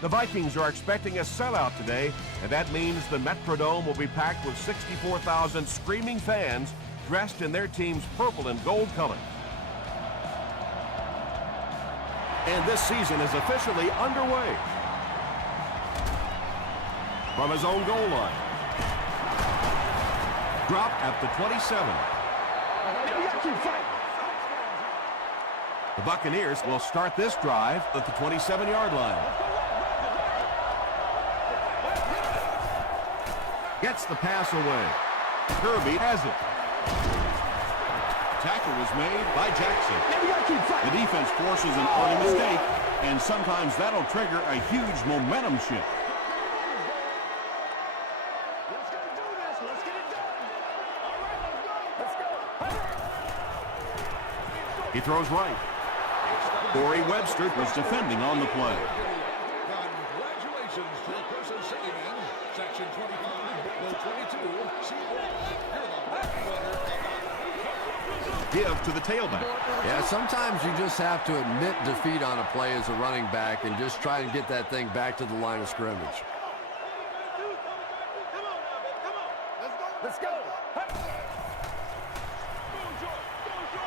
The Vikings are expecting a sellout today, and that means the Metrodome will be packed with 64,000 screaming fans dressed in their team's purple and gold colors. And this season is officially underway. From his own goal line. Drop at the 27. The Buccaneers will start this drive at the 27-yard line. Gets the pass away. Kirby has it. Tackle was made by Jackson. The defense forces an early mistake, and sometimes that'll trigger a huge momentum shift. He throws right. Corey Webster was defending on the play. Congratulations to the person sitting in section 25, row 22. Give to the tailback. Yeah, sometimes you just have to admit defeat on a play as a running back and just try and get that thing back to the line of scrimmage. Let's go.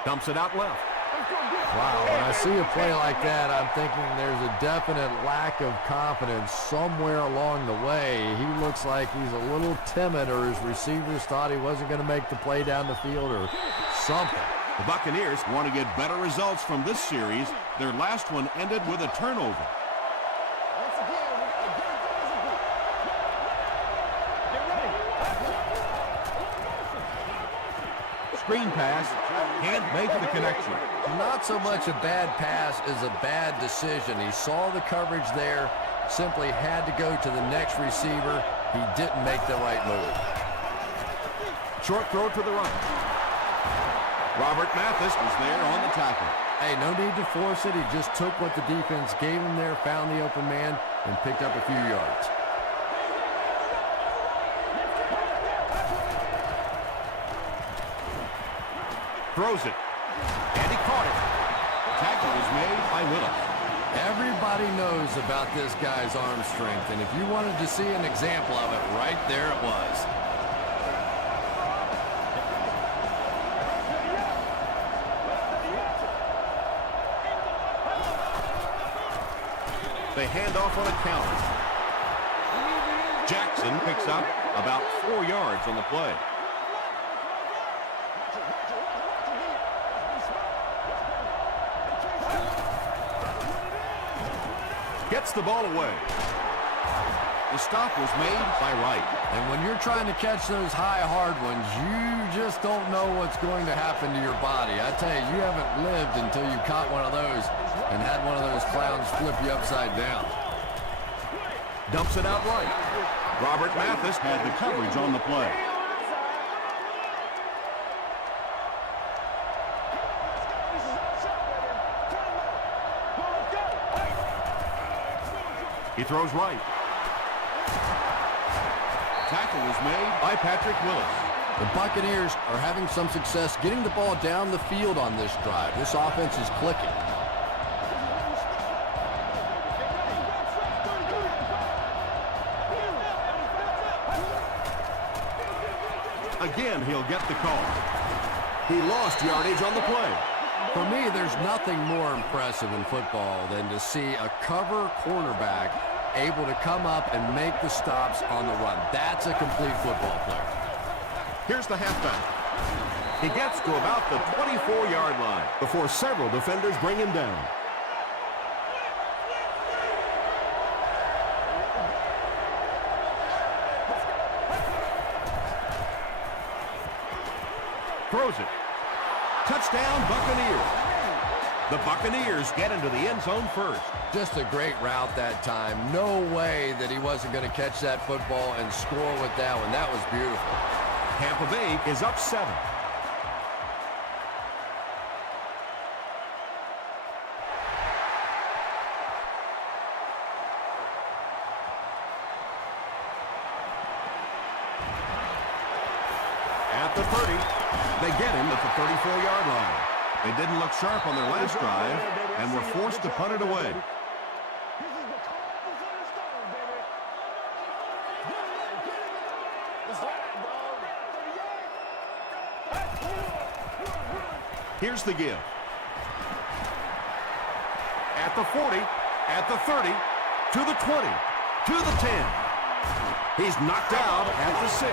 Dumps it out left. Wow, when I see a play like that, I'm thinking there's a definite lack of confidence somewhere along the way. He looks like he's a little timid, or his receivers thought he wasn't going to make the play down the field or something. The Buccaneers want to get better results from this series. Their last one ended with a turnover. Screen pass, can't make the connection. Not so much a bad pass as a bad decision. He saw the coverage there, simply had to go to the next receiver. He didn't make the right move. Short throw to the right. Robert Mathis was there on the tackle. Hey, no need to force it. He just took what the defense gave him there, found the open man, and picked up a few yards. Throws it. And he caught it. Tackle was made by Willis. Everybody knows about this guy's arm strength, and if you wanted to see an example of it, right there it was. They hand off on a counter. Jackson picks up about 4 yards on the play. Gets the ball away. The stop was made by Wright. And when you're trying to catch those high, hard ones, you just don't know what's going to happen to your body. I tell you, you haven't lived until you caught one of those and had one of those clowns flip you upside down. Dumps it out right. Robert Mathis had the coverage on the play. He throws right. Tackle was made by Patrick Willis. The Buccaneers are having some success getting the ball down the field on this drive. This offense is clicking. Again, he'll get the call. He lost yardage on the play. For me, there's nothing more impressive in football than to see a cover cornerback able to come up and make the stops on the run. That's a complete football player. Here's the halfback. He gets to about the 24-yard line before several defenders bring him down. Throws it. Touchdown, Buccaneers. The Buccaneers get into the end zone first. Just a great route that time. No way that he wasn't going to catch that football and score with that one. That was beautiful. Tampa Bay is up 7. At the 30, they get him at the 34-yard line. They didn't look sharp on their last drive and were forced to punt it away. Here's the give. At the 40, at the 30, to the 20, to the 10. He's knocked out at the 6.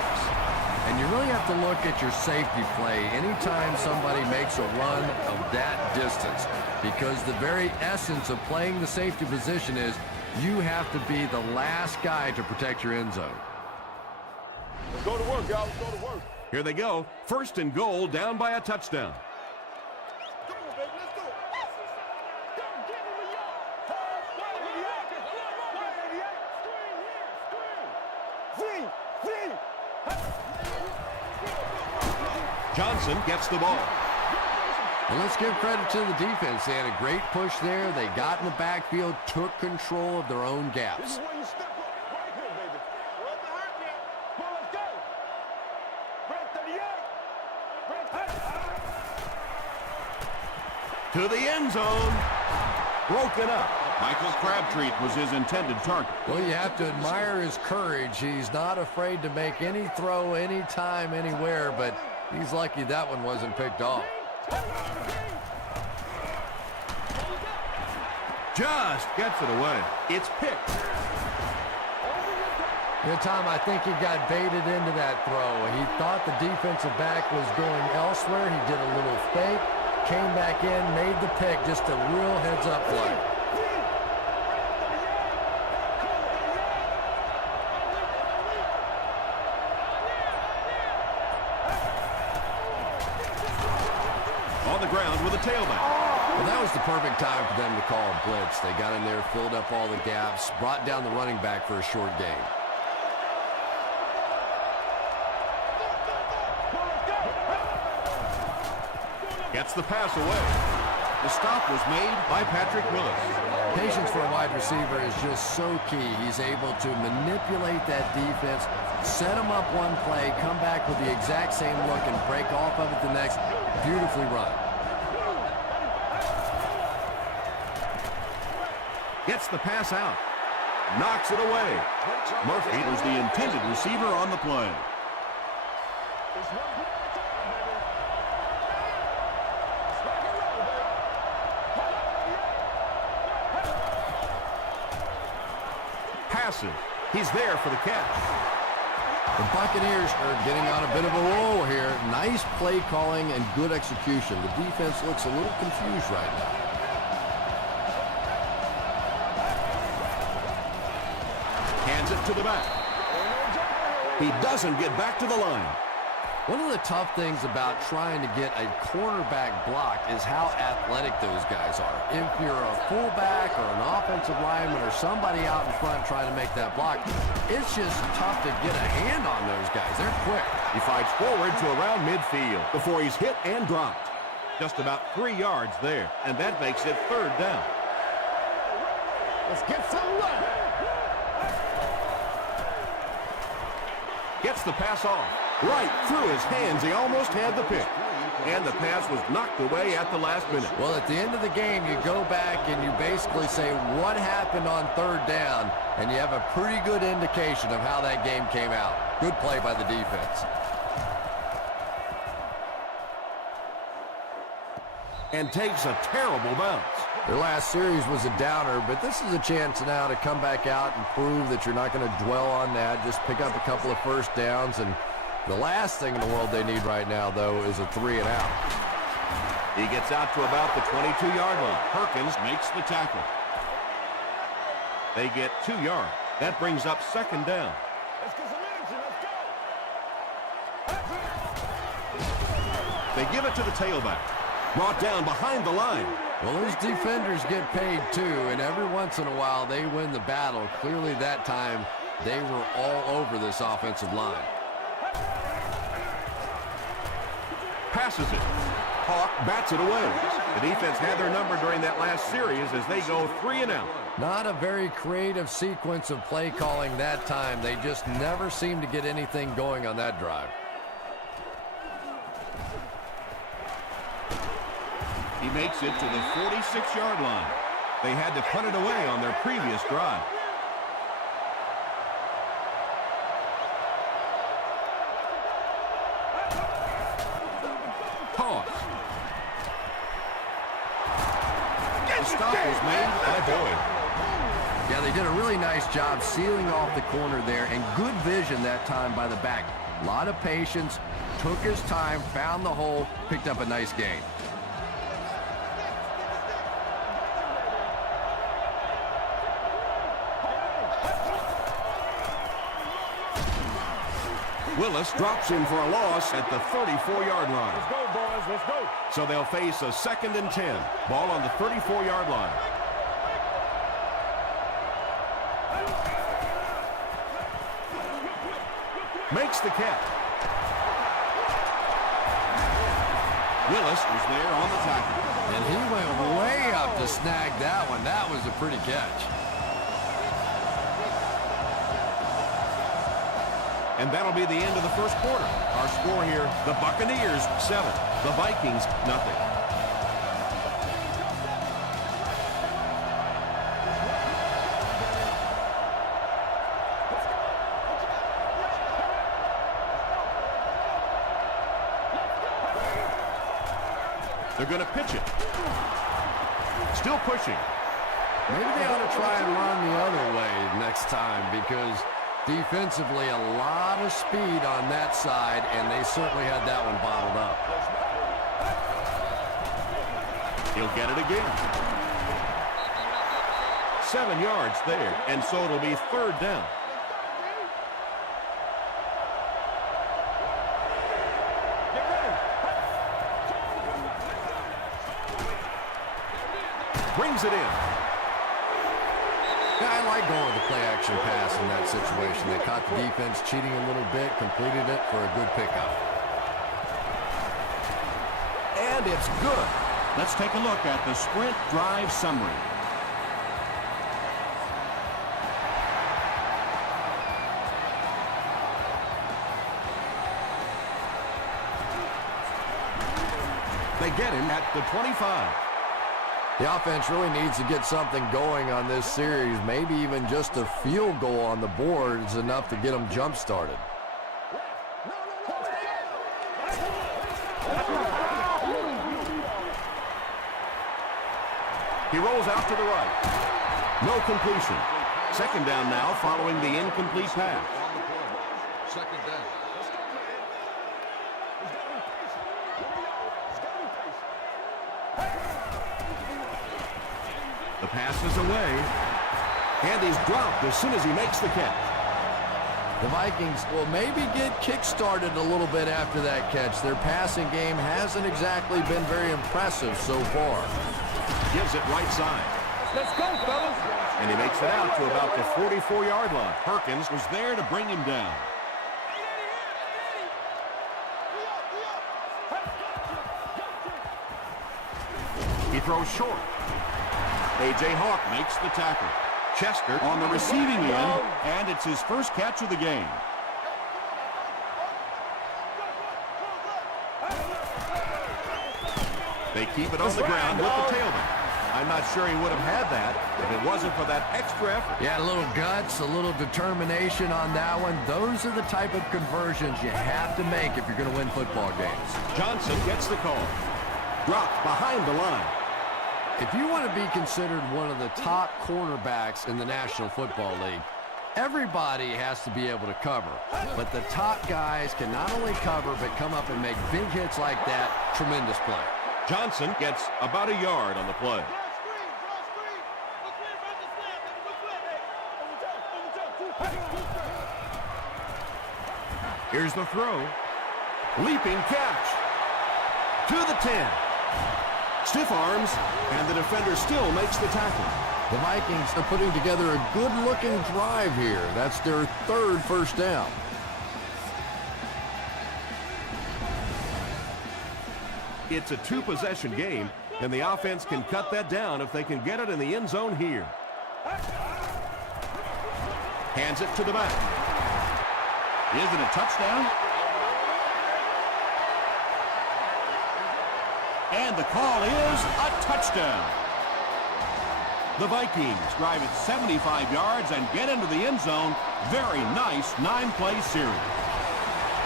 And you really have to look at your safety play anytime somebody makes a run of that distance, because the very essence of playing the safety position is you have to be the last guy to protect your end zone. Let's go to work, y'all. Let's go to work. Here they go. First and goal, down by a touchdown. Come on, baby. Let's do it. Johnson gets the ball. And let's give credit to the defense. They had a great push there. They got in the backfield, took control of their own gaps. This is where you step up. Right here, baby. We're up behind you. Come on, let's go. Red 38. To the end zone. Broken up. Michael Crabtree was his intended target. Well, you have to admire his courage. He's not afraid to make any throw, anytime, anywhere, but he's lucky that one wasn't picked off. Just gets it away. It's picked. Tom, I think he got baited into that throw. He thought the defensive back was going elsewhere. He did a little fake, came back in, made the pick, just a real heads-up play. On the ground with a tailback. Well, that was the perfect time for them to call a blitz. They got in there, filled up all the gaps, brought down the running back for a short gain. Gets the pass away. The stop was made by Patrick Willis. Patience for a wide receiver is just so key. He's able to manipulate that defense, set them up one play, come back with the exact same look, and break off of it the next. Beautifully run. Gets the pass out. Knocks it away. Murphy was the intended receiver on the play. Passes. He's there for the catch. The Buccaneers are getting on a bit of a roll here. Nice play calling and good execution. The defense looks a little confused right now. Hands it to the back. He doesn't get back to the line. One of the tough things about trying to get a cornerback block is how athletic those guys are. If you're a fullback or an offensive lineman or somebody out in front trying to make that block, it's just tough to get a hand on those guys. They're quick. He fights forward to around midfield before he's hit and dropped. Just about 3 yards there, and that makes it third down. Let's get some love. Gets the pass off. Right through his hands. He almost had the pick. And the pass was knocked away at the last minute. Well, at the end of the game, you go back and you basically say what happened on third down, and you have a pretty good indication of how that game came out. Good play by the defense. And takes a terrible bounce. Their last series was a downer, but this is a chance now to come back out and prove that you're not going to dwell on that. Just pick up a couple of first downs, and the last thing in the world they need right now, though, is a 3 and out. He gets out to about the 22-yard line. Perkins makes the tackle. They get 2 yards. That brings up second down. Let's get some action. Let's go. They give it to the tailback. Brought down behind the line. Well, those defenders get paid, too, and every once in a while they win the battle. Clearly that time they were all over this offensive line. Passes it. Hawk bats it away. The defense had their number during that last series as they go 3 and out. Not a very creative sequence of play calling that time. They just never seemed to get anything going on that drive. He makes it to the 46-yard line. They had to punt it away on their previous drive. point. Yeah, they did a really nice job sealing off the corner there, and good vision that time by the back. A lot of patience, took his time, found the hole, picked up a nice gain. Willis drops him for a loss at the 34-yard line. Let's go, boys. Let's go. So they'll face a 2nd and 10. Ball on the 34-yard line. Makes the catch. Willis was there on the tackle. And he went way up to snag that one. That was a pretty catch. And that'll be the end of the first quarter. Our score here, the Buccaneers 7, the Vikings nothing. They're going to pitch it. Still pushing. Maybe they ought to try and run the other way next time, because defensively a lot of speed on that side, and they certainly had that one bottled up. He'll get it again. 7 yards there, and so it'll be 3rd down. Brings it in. Yeah, I like going with the play-action pass in that situation. They caught the defense cheating a little bit, completed it for a good pickup. And it's good. Let's take a look at the sprint drive summary. They get him at the 25. The offense really needs to get something going on this series. Maybe even just a field goal on the board is enough to get them jump-started. He rolls out to the right. No completion. 2nd down now following the incomplete pass. On the play. 2nd down. The pass is away. And he's dropped as soon as he makes the catch. The Vikings will maybe get kick-started a little bit after that catch. Their passing game hasn't exactly been very impressive so far. Gives it right side. Let's go, fellas. And he makes it out to about the 44-yard line. Perkins was there to bring him down. He throws short. A.J. Hawk makes the tackle. Chester On the receiving end, and it's his first catch of the game. They keep it on the ground with the tailback. I'm not sure he would have had that if it wasn't for that extra effort. Yeah, a little guts, a little determination on that one. Those are the type of conversions you have to make if you're going to win football games. Johnson gets the call. Dropped behind the line. If you want to be considered one of the top cornerbacks in the National Football League, everybody has to be able to cover. But the top guys can not only cover, but come up and make big hits like that. Tremendous play. Johnson gets about a yard on the play. Here's the throw. Leaping catch. To the 10. Stiff arms, and the defender still makes the tackle. The Vikings are putting together a good-looking drive here. That's their 3rd first down. It's a 2-possession game, and the offense can cut that down if they can get it in the end zone here. Hands it to the back. Is it a touchdown? And the call is a touchdown. The Vikings drive it 75 yards and get into the end zone. Very nice 9-play series.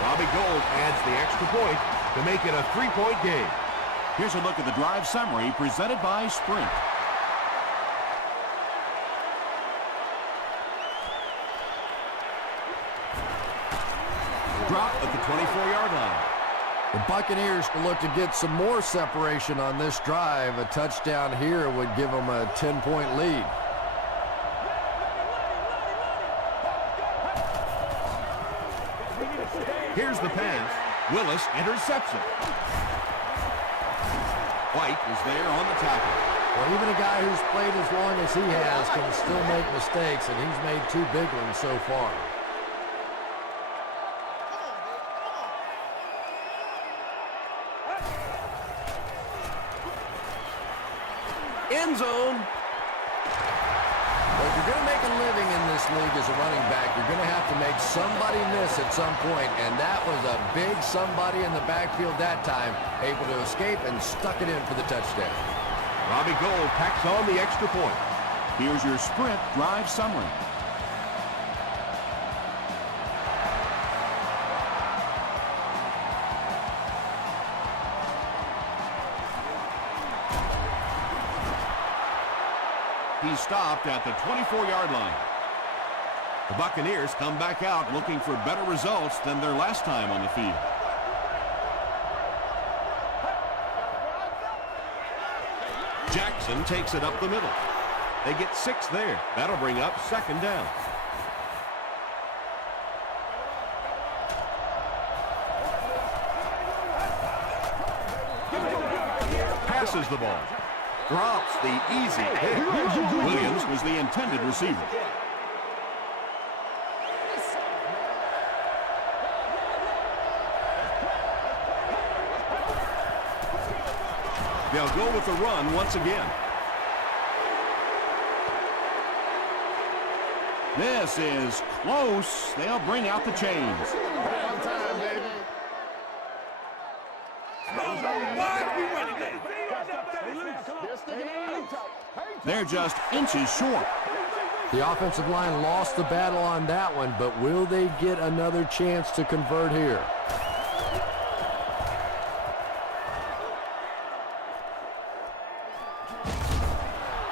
Robbie Gould adds the extra point to make it a 3-point game. Here's a look at the drive summary presented by Sprint. at the 24-yard line. The Buccaneers will look to get some more separation on this drive. A touchdown here would give them a 10-point lead. Here's the pass. Willis intercepts it. White is there on the tackle. Well, even a guy who's played as long as he has can still make mistakes, and he's made 2 big ones so far. End zone. Well, if you're going to make a living in this league as a running back, you're going to have to make somebody miss at some point, and that was a big somebody in the backfield that time, able to escape and stuck it in for the touchdown. Robbie Gould packs on the extra point. Here's your sprint drive summary. He stopped at the 24-yard line. The Buccaneers come back out looking for better results than their last time on the field. Jackson takes it up the middle. They get 6 there. That'll bring up 2nd down. Passes the ball. Drops the easy hit. Williams was the intended receiver. They'll go with the run once again. This is close. They'll bring out the chains. Time, baby. They're just inches short. The offensive line lost the battle on that one, but will they get another chance to convert here?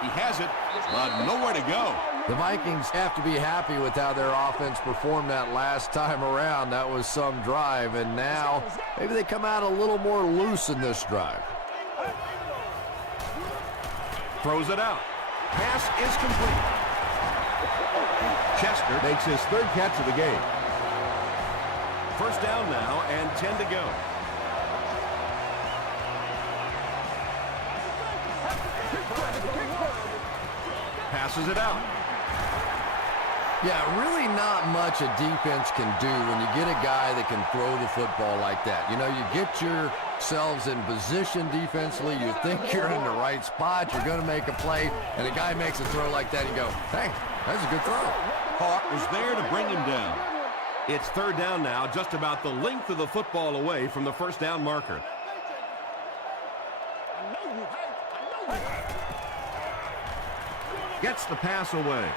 He has it, but nowhere to go. The Vikings have to be happy with how their offense performed that last time around. That was some drive, and now maybe they come out a little more loose in this drive. Throws it out. Pass is complete. Chester makes his 3rd catch of the game. 1st down now and 10 to go. Passes it out. Yeah, really not much a defense can do when you get a guy that can throw the football like that. You know, you get yourselves in position defensively, you think you're in the right spot, you're going to make a play, and a guy makes a throw like that, and you go, hey, that's a good throw. Hawk was there to bring him down. It's 3rd down now, just about the length of the football away from the 1st down marker. Gets the pass away.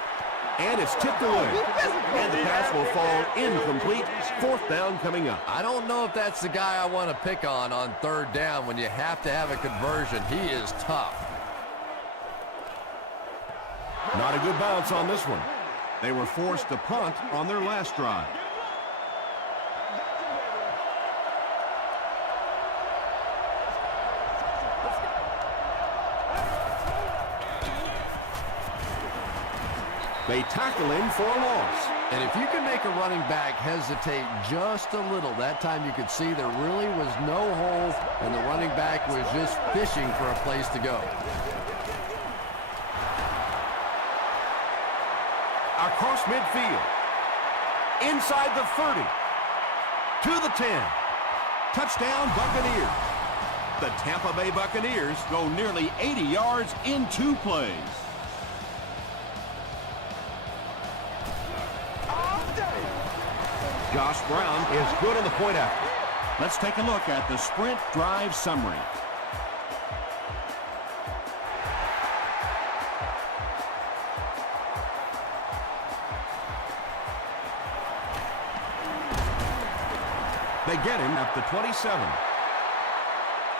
And it's tipped away. And the pass will fall incomplete. 4th down coming up. I don't know if that's the guy I want to pick on 3rd down when you have to have a conversion. He is tough. Not a good bounce on this one. They were forced to punt on their last drive. They tackle him for a loss. And if you can make a running back hesitate just a little, that time you could see there really was no hole, and the running back was just fishing for a place to go. Across midfield. Inside the 30. To the 10. Touchdown, Buccaneers. The Tampa Bay Buccaneers Go nearly 80 yards in 2 plays. Josh Brown is good on the point after. Let's take a look at the sprint drive summary. They get him at the 27.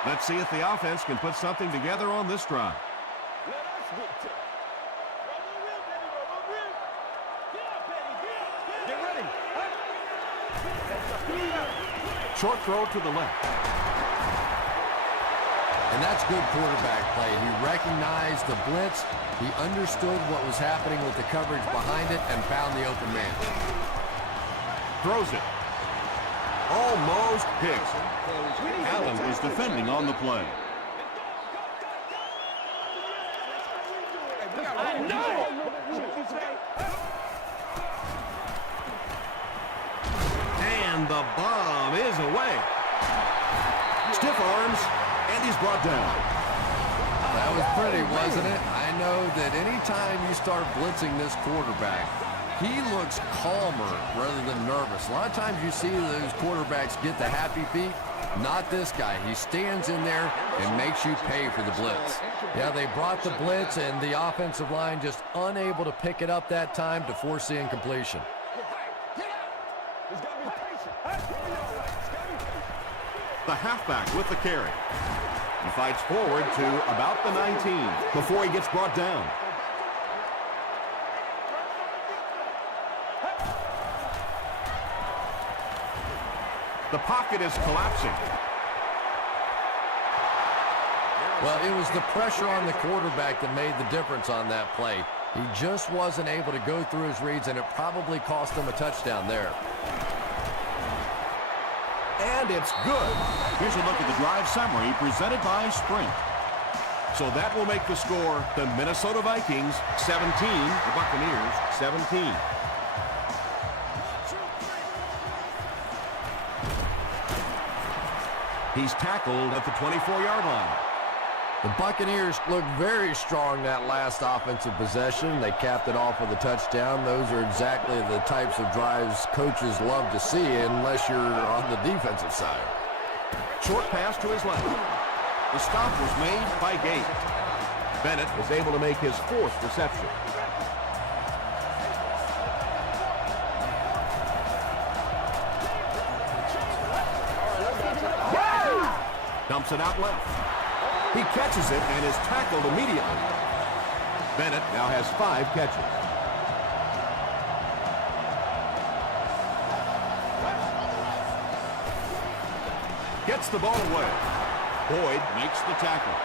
Let's see if the offense can put something together on this drive. Short throw to the left. And that's good quarterback play. He recognized the blitz. He understood what was happening with the coverage behind it and found the open man. Throws it. Almost picked. Allen is defending on the play. And the bomb is away. Stiff arms, and he's brought down. That was pretty, wasn't it? I know that anytime you start blitzing this quarterback, he looks calmer rather than nervous. A lot of times you see those quarterbacks get the happy feet. Not this guy. He stands in there and makes you pay for the blitz. Yeah, they brought the blitz, and the offensive line just unable to pick it up that time to force the incompletion. The halfback with the carry. He fights forward to about the 19 before he gets brought down. The pocket is collapsing. Well, it was the pressure on the quarterback that made the difference on that play. He just wasn't able to go through his reads, and it probably cost him a touchdown there. And it's good. Here's a look at the drive summary presented by Sprint. So that will make the score the Minnesota Vikings 17, the Buccaneers 17. He's tackled at the 24-yard line. The Buccaneers looked very strong that last offensive possession. They capped it off with a touchdown. Those are exactly the types of drives coaches love to see unless you're on the defensive side. Short pass to his left. The stop was made by Gate. Bennett is able to make his fourth reception. Dumps it out left. He catches it and is tackled immediately. Bennett now has 5 catches. Gets the ball away. Boyd makes the tackle.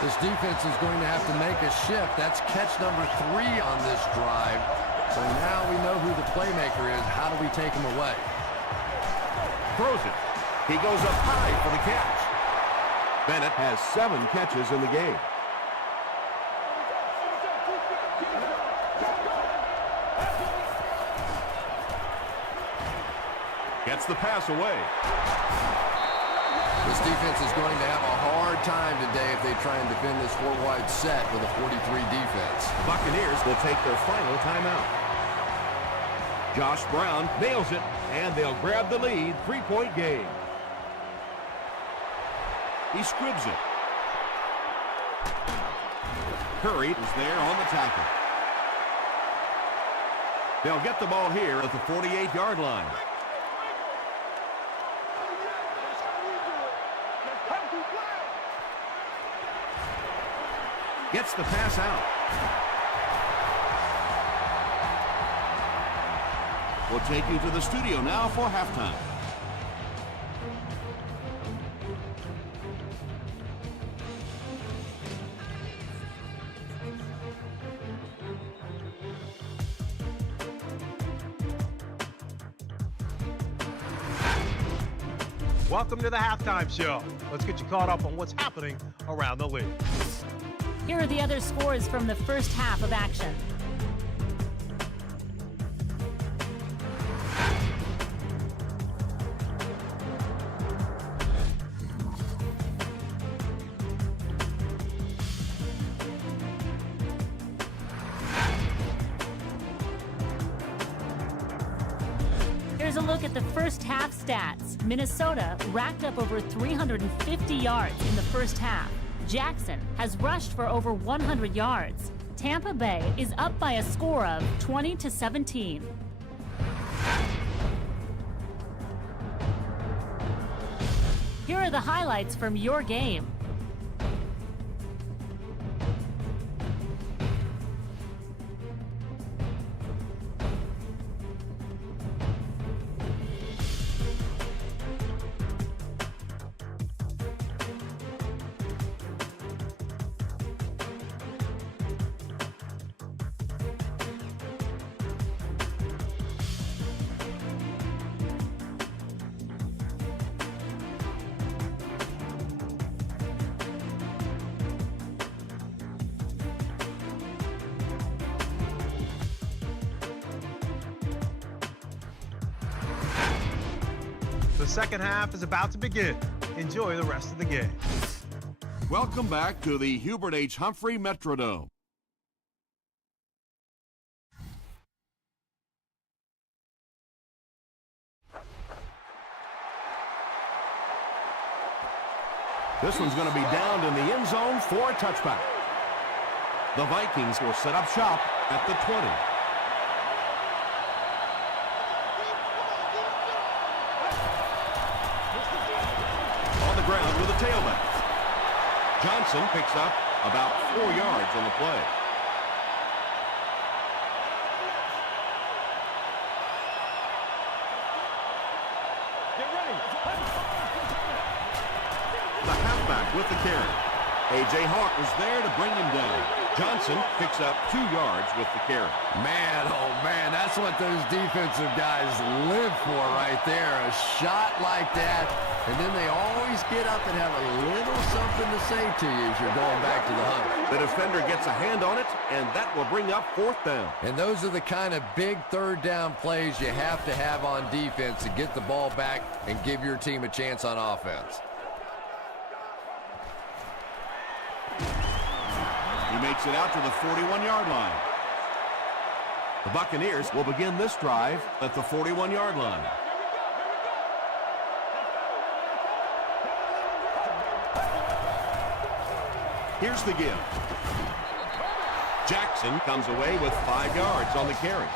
This defense is going to have to make a shift. That's catch number 3 on this drive. So now we know who the playmaker is. How do we take him away? Throws it. He goes up high for the catch. Bennett has 7 catches in the game. Gets the pass away. This defense is going to have a hard time today if they try and defend this 4-wide set with a 43 defense. Buccaneers will take their final timeout. Josh Brown nails it, and they'll grab the lead, 3-point game. He squibs it. Curry is there on the tackle. They'll get the ball here at the 48-yard line. Gets the pass out. We'll take you to the studio now for halftime. Welcome to the halftime show. Let's get you caught up on what's happening around the league. Here are the other scores from the first half of action. Here's a look at the first half stats. Minnesota racked up over 350 yards in the first half. Jackson has rushed for over 100 yards. Tampa Bay is up by a score of 20-17. Here are the highlights from your game. The second half is about to begin. Enjoy the rest of the game. Welcome back to the Hubert H. Humphrey Metrodome. This one's going to be downed in the end zone for a touchback. The Vikings will set up shop at the 20. On the ground with a tailback. Johnson picks up about 4 yards on the play. The halfback with the carry. A.J. Hawk was there to bring him down. Johnson picks up 2 yards with the carry. Man, oh man, that's what those defensive guys live for right there. A shot like that, and then they always get up and have a little something to say to you as you're going back to the hunt. The defender gets a hand on it, and that will bring up 4th down. And those are the kind of big third down plays you have to have on defense to get the ball back and give your team a chance on offense. He makes it out to the 41-yard line. The Buccaneers will begin this drive at the 41-yard line. Here's the give. Jackson comes away with 5 yards on the carry.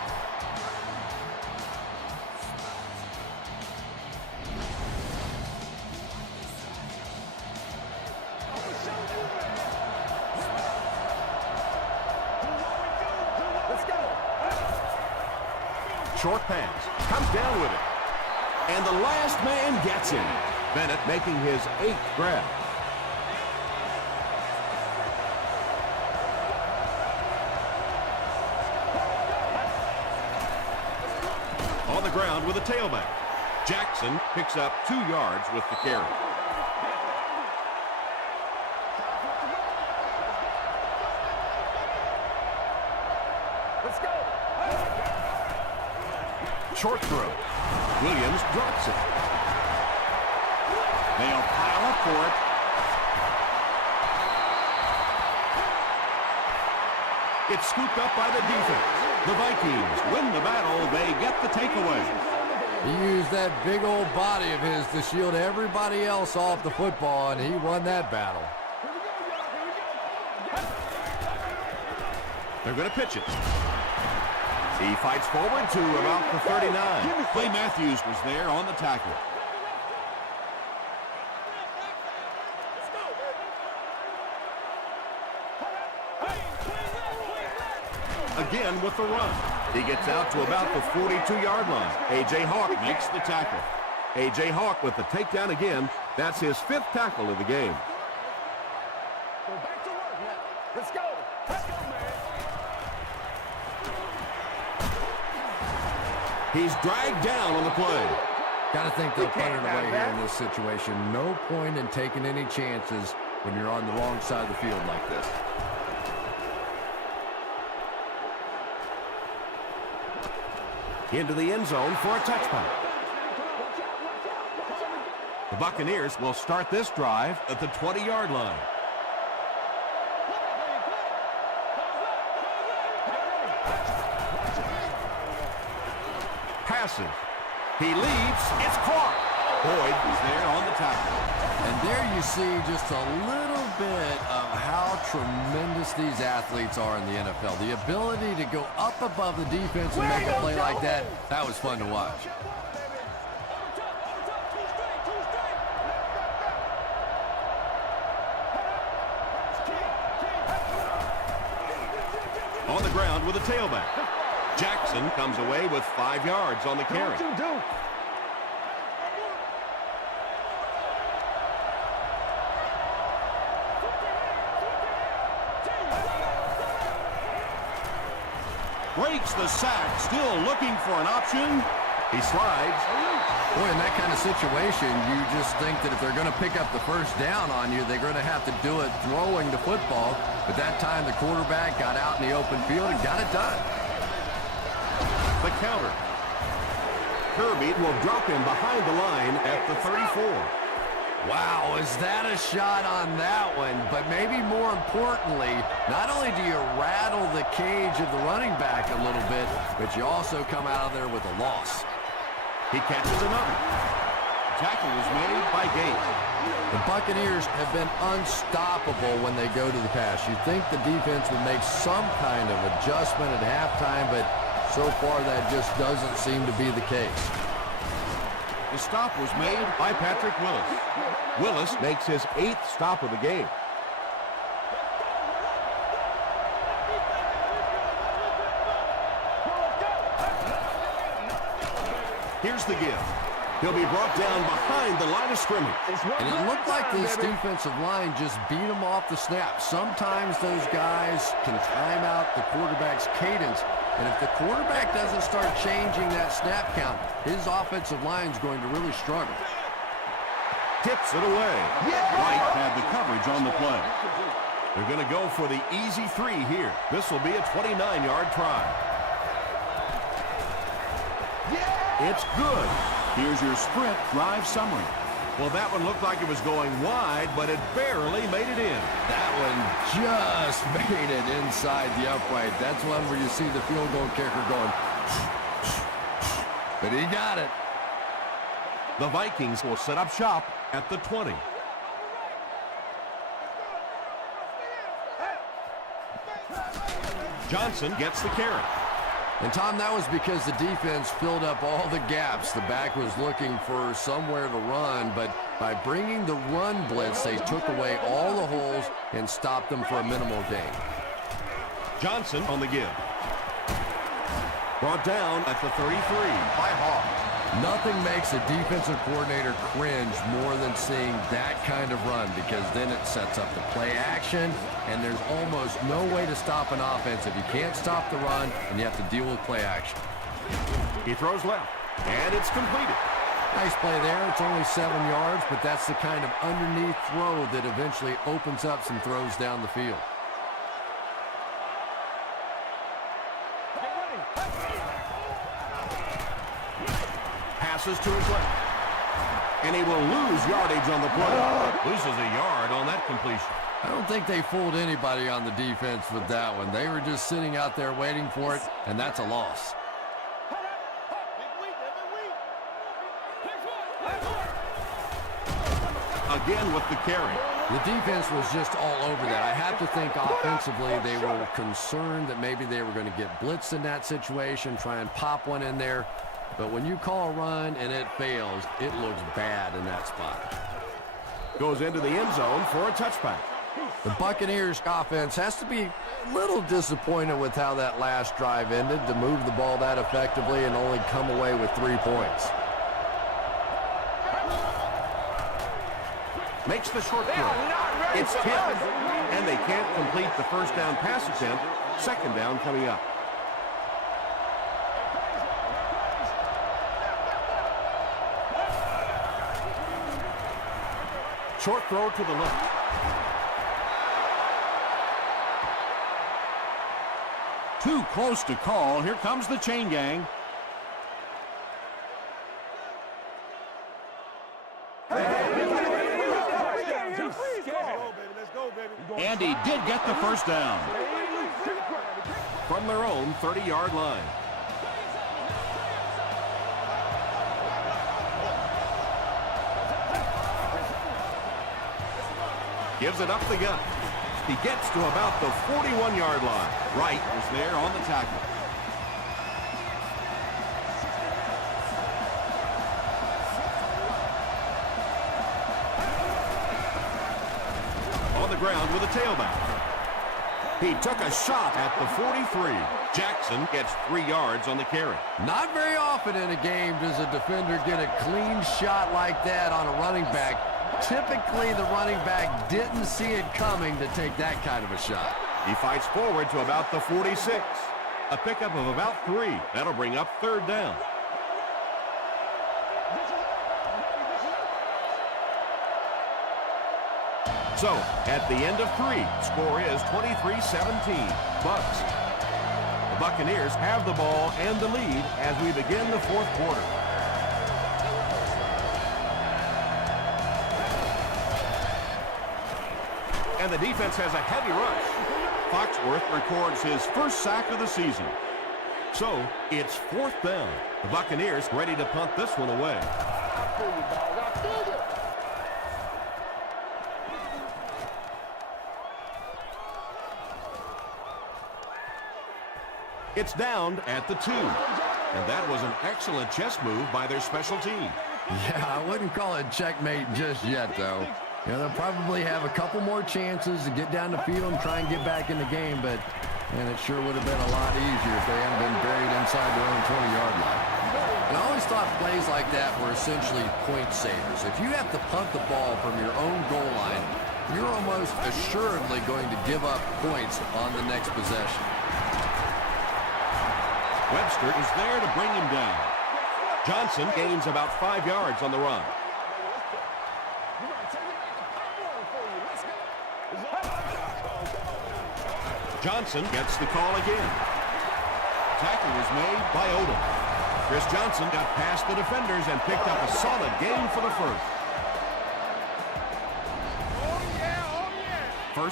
Short pass. Comes down with it. And the last man gets him. Bennett making his 8th grab. On the ground with a tailback. Jackson picks up 2 yards with the carry. Short throw. Williams drops it. They'll pile up for it. It's scooped up by the defense. The Vikings win the battle. They get the takeaway. He used that big old body of his to shield everybody else off the football, and he won that battle. They're going to pitch it. He fights forward to about the 39. Clay Matthews was there on the tackle. Again with the run. He gets out to about the 42-yard line. A.J. Hawk Makes the tackle. A.J. Hawk with the takedown again. That's his 5th tackle of the game. Go back to work now. Let's go. Let's go, man. He's dragged down on the play. Got to think they'll punt it away here in this situation. No point in taking any chances when you're on the wrong side of the field like this. Into the end zone for a touchback. The Buccaneers will start this drive at the 20-yard line. Passes. He leads. It's caught. Boyd is there on the tackle. And there you see just a little bit of how tremendous these athletes are in the NFL. The ability to go up above the defense and make a play like that, that was fun to watch. On the ground with a tailback. Jackson comes away with 5 yards on the carry. Breaks the sack, still looking for an option. He slides. Boy, in that kind of situation, you just think that if they're going to pick up the first down on you, they're going to have to do it throwing the football. But that time, the quarterback got out in the open field and got it done. The counter. Kirby will drop him behind the line at the 34. Wow, is that a shot on that one? But maybe more importantly, not only do you rattle the cage of the running back a little bit, but you also come out of there with a loss. He catches another. Tackle was made by Gates. The Buccaneers have been unstoppable when they go to the pass. You'd think the defense would make some kind of adjustment at halftime, but so far that just doesn't seem to be the case. The stop was made by Patrick Willis. Willis makes his 8th stop of the game. Here's the give. He'll be brought down behind the line of scrimmage. And it looked like this defensive line just beat him off the snap. Sometimes those guys can time out the quarterback's cadence. And if the quarterback doesn't start changing that snap count, his offensive line's going to really struggle. Tips it away. White had the coverage on the play. They're going to go for the easy 3 here. This will be a 29-yard try. It's good. Here's your sprint drive summary. Well, that one looked like it was going wide, but it barely made it in. That one just made it inside the upright. That's one where you see the field goal kicker going, but he got it. The Vikings will set up shop at the 20. Johnson gets the carry. And, Tom, that was because the defense filled up all the gaps. The back was looking for somewhere to run, but by bringing the run blitz, they took away all the holes and stopped them for a minimal gain. Johnson on the give. Brought down at the 33 by Hall. Nothing makes a defensive coordinator cringe more than seeing that kind of run, because then it sets up the play action, and there's almost no way to stop an offense if you can't stop the run and you have to deal with play action. He throws left, and it's completed. Nice play there. It's only 7 yards, but that's the kind of underneath throw that eventually opens up some throws down the field. Passes to his left. And he will lose yardage on the play. Loses a yard on that completion. I don't think they fooled anybody on the defense with that one. They were just sitting out there waiting for it, and that's a loss. Again with the carry. The defense was just all over that. I have to think offensively they were concerned that maybe they were going to get blitzed in that situation, try and pop one in there. But when you call a run and it fails, it looks bad in that spot. Goes into the end zone for a touchback. The Buccaneers offense has to be a little disappointed with how that last drive ended, to move the ball that effectively and only come away with 3 points. Makes the short throw. It's tipped, and they can't complete the first down pass attempt. Second down coming up. Short throw to the left. Too close to call. Here comes the chain gang. And he did get the first down. From their own 30-yard line. Gives it up the gut. He gets to about the 41-yard line. Wright was there on the tackle. On the ground with a tailback. He took a shot at the 43. Jackson gets 3 yards on the carry. Not very often in a game does a defender get a clean shot like that on a running back. Typically, the running back didn't see it coming to take that kind of a shot. He fights forward to about the 46. A pickup of about 3. That'll bring up third down. So, at the end of 3, score is 23-17. Bucks. The Buccaneers have the ball and the lead as we begin the fourth quarter. And the defense has a heavy rush. Foxworth records his first sack of the season. So, it's 4th down. The Buccaneers ready to punt this one away. It's down at the 2. And that was an excellent chess move by their special team. Yeah, I wouldn't call it checkmate just yet, though. You know, they'll probably have a couple more chances to get down the field and try and get back in the game, but and it sure would have been a lot easier if they hadn't been buried inside their own 20-yard line. And I always thought plays like that were essentially point savers. If you have to punt the ball from your own goal line, you're almost assuredly going to give up points on the next possession. Webster is there to bring him down. Johnson gains about 5 yards on the run. Johnson gets the call again. Tackle was made by Odom. Chris Johnson got past the defenders and picked up a solid gain for the first.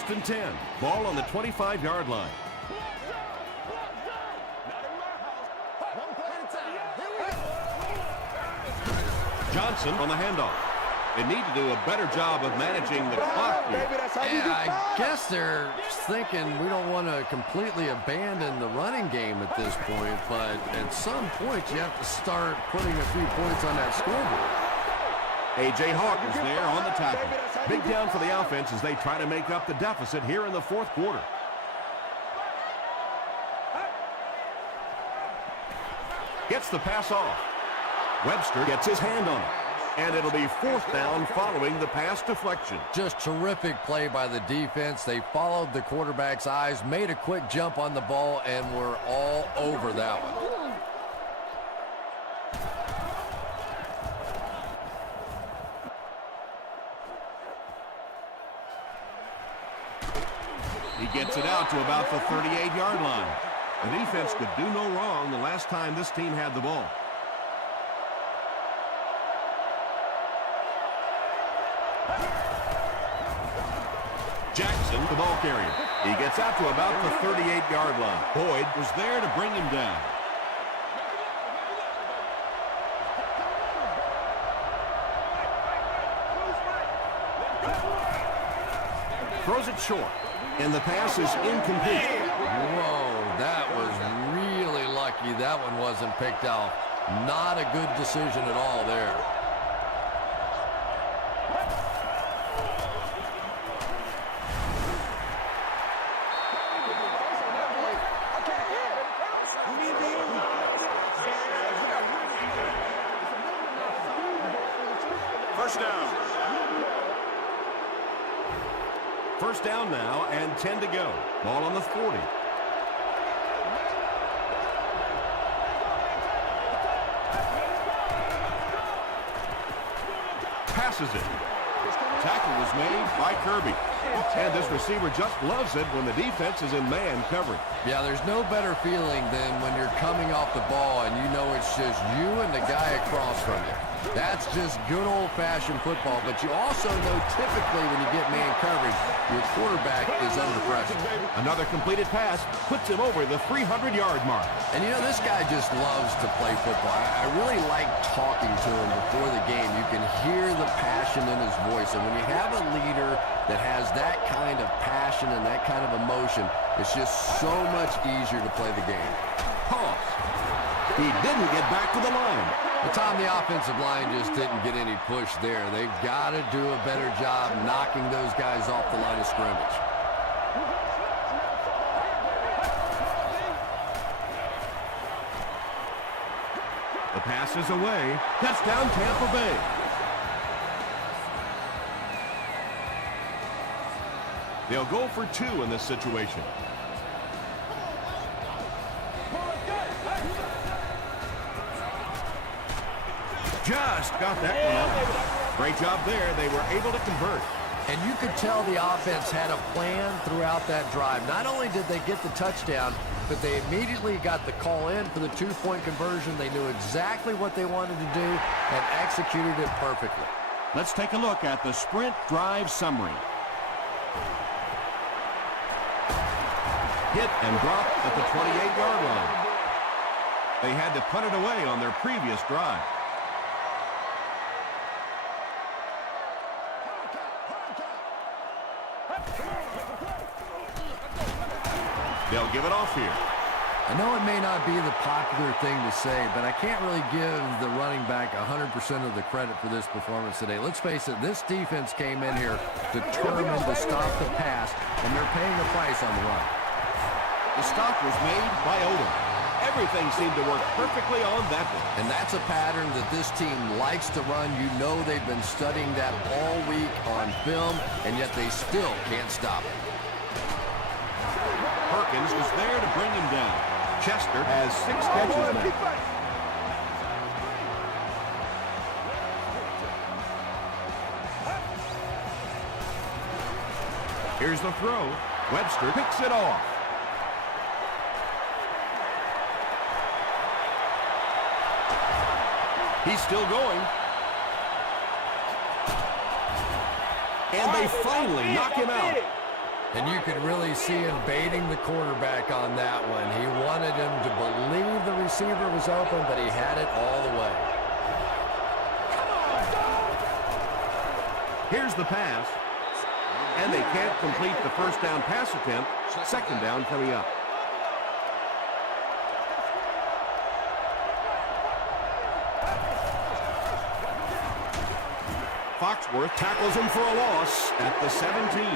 1st and 10. Ball on the 25-yard line. Johnson on the handoff. They need to do a better job of managing the clock here. Yeah, I guess they're thinking we don't want to completely abandon the running game at this point, but at some point you have to start putting a few points on that scoreboard. A.J. Hawk is there on the tackle. Big down for the offense as they try to make up the deficit here in the 4th quarter. Gets the pass off. Webster gets his hand on it. And it'll be 4th down following the pass deflection. Just terrific play by the defense. They followed the quarterback's eyes, made a quick jump on the ball, and were all over that one. He gets it out to about the 38-yard line. The defense could do no wrong the last time this team had the ball. Jackson, the ball carrier. He gets out to about the 38-yard line. Boyd was there to bring him down. Throws it short. And the pass is incomplete. Whoa, that was really lucky that one wasn't picked off. Not a good decision at all there. First down now and 10 to go. Ball on the 40. Passes it. Tackle was made by Kirby. And this receiver just loves it when the defense is in man coverage. Yeah, there's no better feeling than when you're coming off the ball and you know it's just you and the guy across from you. That's just good old-fashioned football, but you also know typically when you get man coverage, your quarterback is under pressure. Another completed pass puts him over the 300-yard mark. And you know, this guy just loves to play football. I really like talking to him before the game. You can hear the passion in his voice, and when you have a leader that has that kind of passion and that kind of emotion, it's just so much easier to play the game. Pause. He didn't get back to the line. But Tom, the offensive line just didn't get any push there. They've got to do a better job knocking those guys off the line of scrimmage. The pass is away. Touchdown, Tampa Bay. They'll go for 2 in this situation. Just got that one out. Great job there. They were able to convert. And you could tell the offense had a plan throughout that drive. Not only did they get the touchdown, but they immediately got the call in for the 2-point conversion. They knew exactly what they wanted to do and executed it perfectly. Let's take a look at the sprint drive summary. Hit and dropped at the 28-yard line. They had to punt it away on their previous drive. They'll give it off here. I know it may not be the popular thing to say, but I can't really give the running back 100% of the credit for this performance today. Let's face it, this defense came in here determined to stop the pass, and they're paying a price on the run. The stop was made by Odom. Everything seemed to work perfectly on that one. And that's a pattern that this team likes to run. You know they've been studying that all week on film, and yet they still can't stop it. Perkins was there to bring him down. Chester has 6 catches now. Here's the throw. Webster picks it off. He's still going. And they finally knock him out. And you could really see him baiting the quarterback on that one. He wanted him to believe the receiver was open, but he had it all the way. Here's the pass. And they can't complete the first down pass attempt. Second down coming up. Foxworth tackles him for a loss at the 17.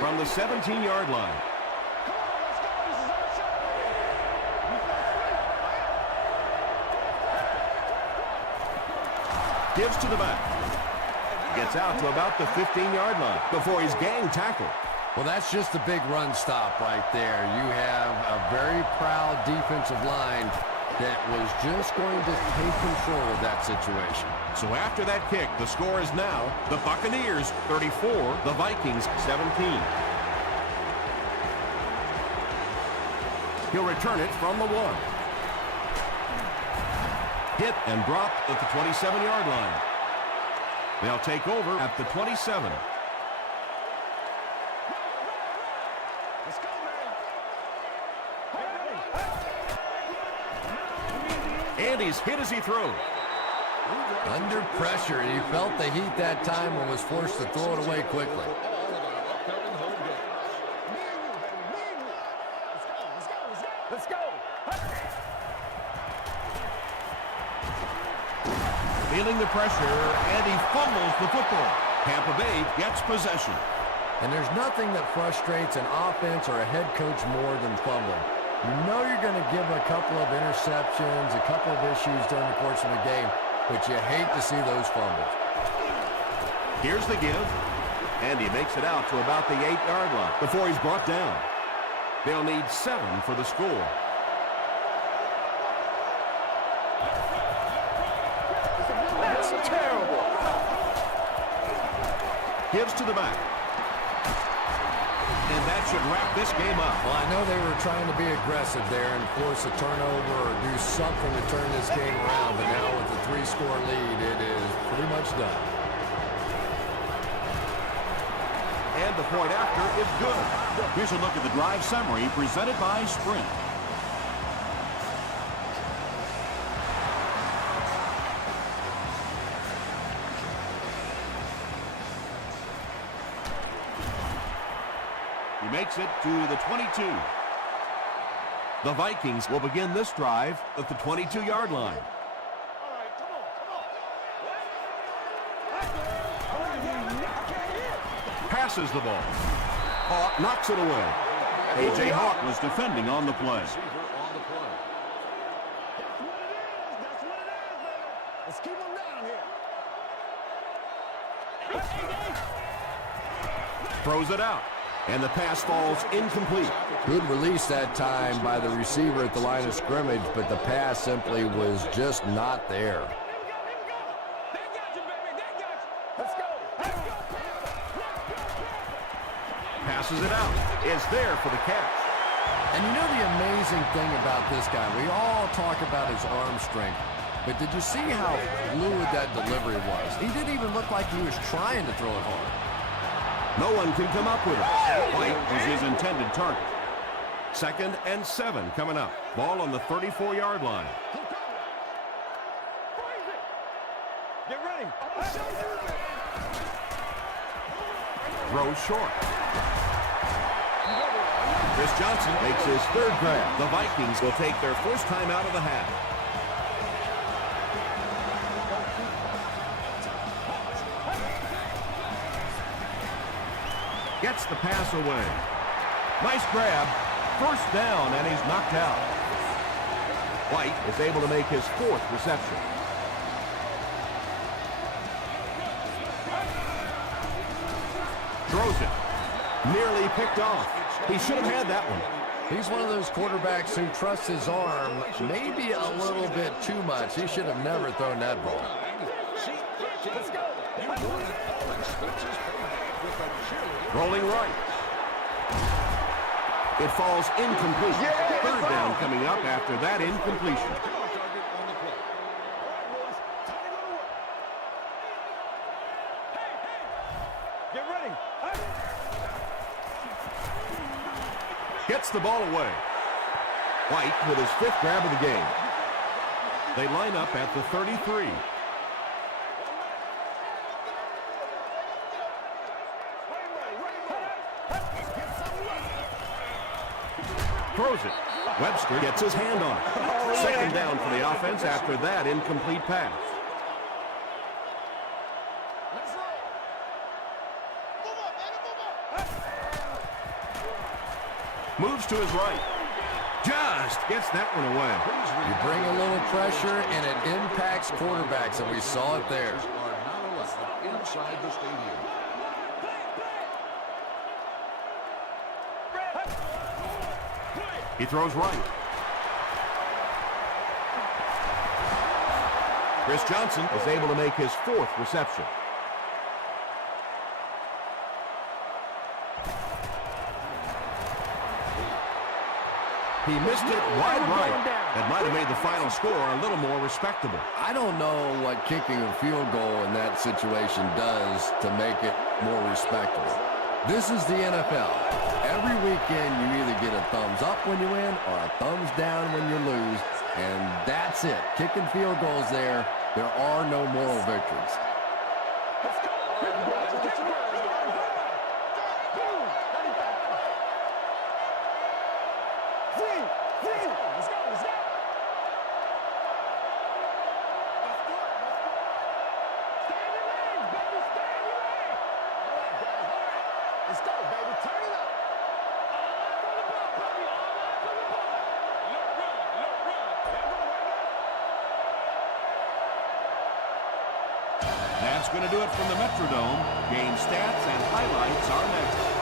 From the 17-yard line. Gives to the back. Gets out to about the 15-yard line before he's gang tackled. Well, that's just a big run stop right there. You have a very proud defensive line that was just going to take control of that situation. So after that kick, the score is now the Buccaneers 34, the Vikings 17. He'll return it from the 1. Hit and dropped at the 27-yard line. They'll take over at the 27. And he's hit as he throws. Under pressure, he felt the heat that time and was forced to throw it away quickly. Let's go. Feeling the pressure, and he fumbles the football. Tampa Bay gets possession. And there's nothing that frustrates an offense or a head coach more than fumbling. You know you're going to give a couple of interceptions, a couple of issues during the course of the game, but you hate to see those fumbles. Here's the give. And he makes it out to about the 8-yard line Before he's brought down. They'll need 7 for the score. That's terrible. Gives to the back. And that should wrap this game up. Well, I know they were trying to be aggressive there and force a turnover or do something to turn this game around, but now with the 3-score lead, it is pretty much done. And the point after is good. Here's a look at the drive summary presented by Sprint. He makes it to the 22. The Vikings will begin this drive at the 22-yard line. Passes the ball. Hawk knocks it away. A.J. Hawk was defending on the play. Let's keep him down here. Throws it out. And the pass falls incomplete. Good release that time by the receiver at the line of scrimmage, but the pass simply was just not there. Passes it out. Is there for the catch. And you know the amazing thing about this guy, we all talk about his arm strength, but did you see how fluid that delivery was? He didn't even look like he was trying to throw it hard. No one can come up with it. White was his intended target. 2nd and 7 coming up. Ball on the 34-yard line. Get ready. Throws short. Chris Johnson makes his 3rd grab. The Vikings will take their first time out of the half. Gets the pass away. Nice grab. 1st down, and he's knocked out. White is able to make his 4th reception. Throws it. Nearly picked off. He should have had that one. He's one of those quarterbacks who trusts his arm maybe a little bit too much. He should have never thrown that ball. Rolling right. It falls incomplete. 3rd down coming up after that incompletion. Get ready. Gets the ball away. White with his 5th grab of the game. They line up at the 33. Throws it. Webster gets his hand on it. 2nd down for the offense after that incomplete pass. Moves to his right. Just gets that one away. You bring a little pressure, and it impacts quarterbacks, and we saw it there. Are not allowed inside the stadium. He throws right. Chris Johnson is able to make his 4th reception. He missed it wide right. That might have made the final score a little more respectable. I don't know what kicking a field goal in that situation does to make it more respectable. This is the NFL. Every weekend you either get a thumbs up when you win or a thumbs down when you lose, and that's it. Kicking field goals there are no moral victories. Let's go, baby. Turn it up. That's going to do it from the Metrodome. Game stats and highlights are next.